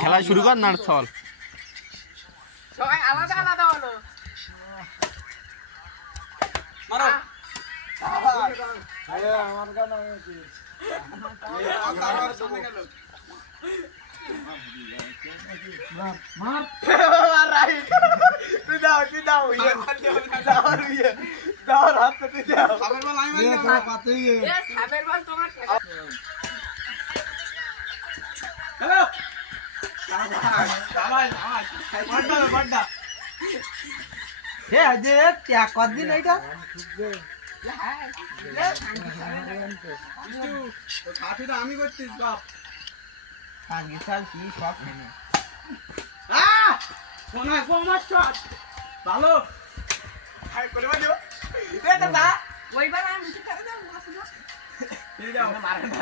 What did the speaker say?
খেলা শুরু কর না চল সবাই আলাদা আলাদা হলো মারো আমার গান আছে মার রাইট তুই দাও ইয়ে দাও হাত তুই দাও সাবের বল আমি মারি না পাতে এ সাবের বল তোমার হ্যালো বাড্ডা হে আজে क्या কদিন এইটা সাথীটা আমি করছিস বাপ আগে সাল কি সব খেলে মনে হয় কমার শট ভালো হাই করে বাজো দে দাদা ওইবার আমি মুখে করে দাও মারো না